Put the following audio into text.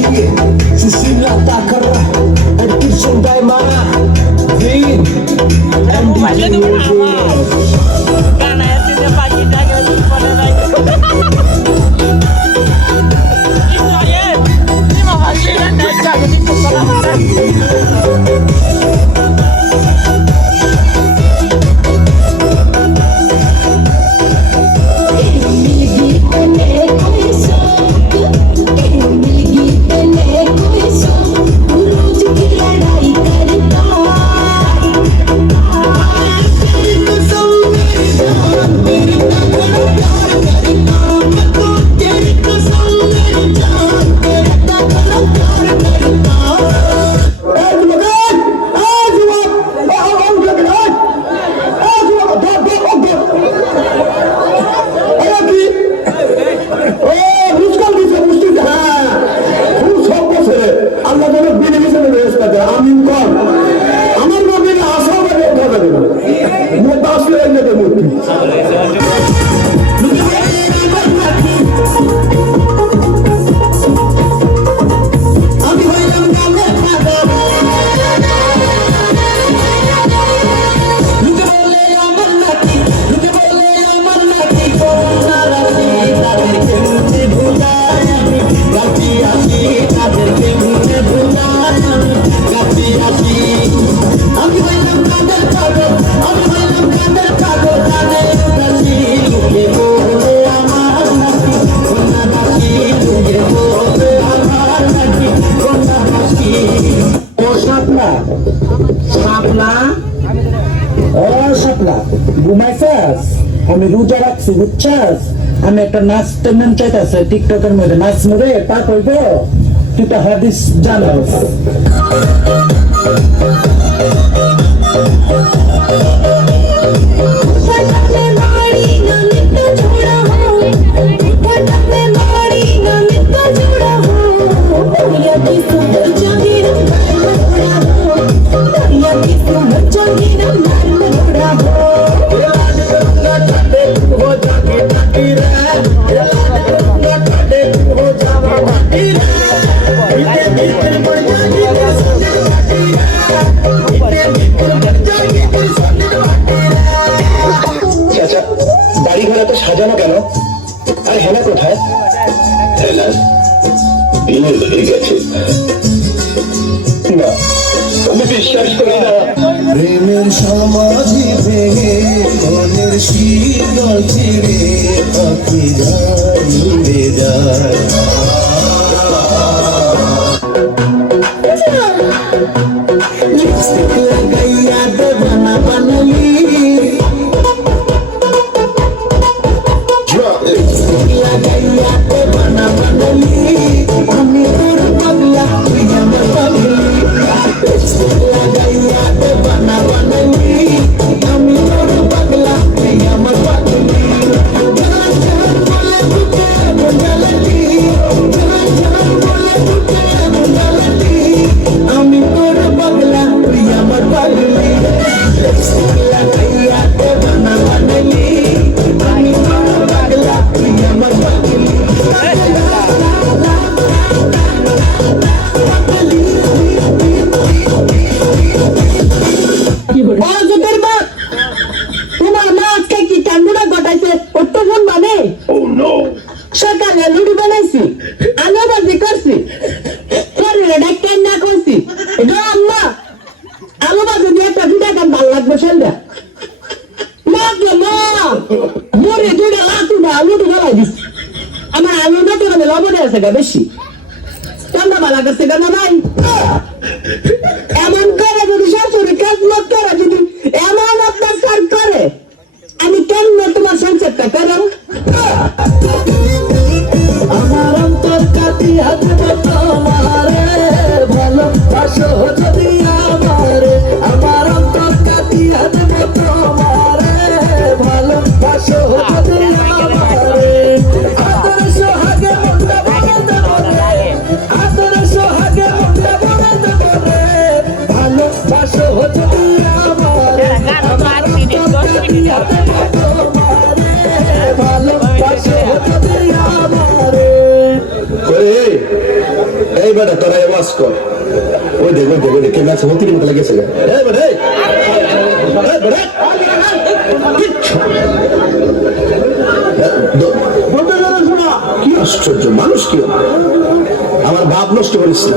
sigue Susila Takara and Kitchen Daimana Green and DJ আল্লাহ যেন বিল হিসেবে ব্যবস্থা করে। আমিন কর। আমার মমিনে আশা করে কথা দেবে মুখ আসলে এনে ও শাপলা ঘুমাইছাস আমি রোজা রাখছি, বুঝছাস? আমি একটা নাচ টেন্ডেন্ট চাইতেছে টিকটকের মধ্যে নাচ মরে তা কইব তুই তো হাদিস জানাস। এত সাজানো কেন? আর হেনা কোথায়? বিশ্বাস করি না। প্রেমের সমাধি ভেঙে মনের labo da ya malaga bashi. Wanda malakar shiga na mai. এই বেটা তোরা এবাস কর। ওই দেখো দেখো দেখে ম্যাচ হতে কিন্তু লেগেছে কি? আশ্চর্য মানুষ কি? আমার ভাব নষ্ট করিস না।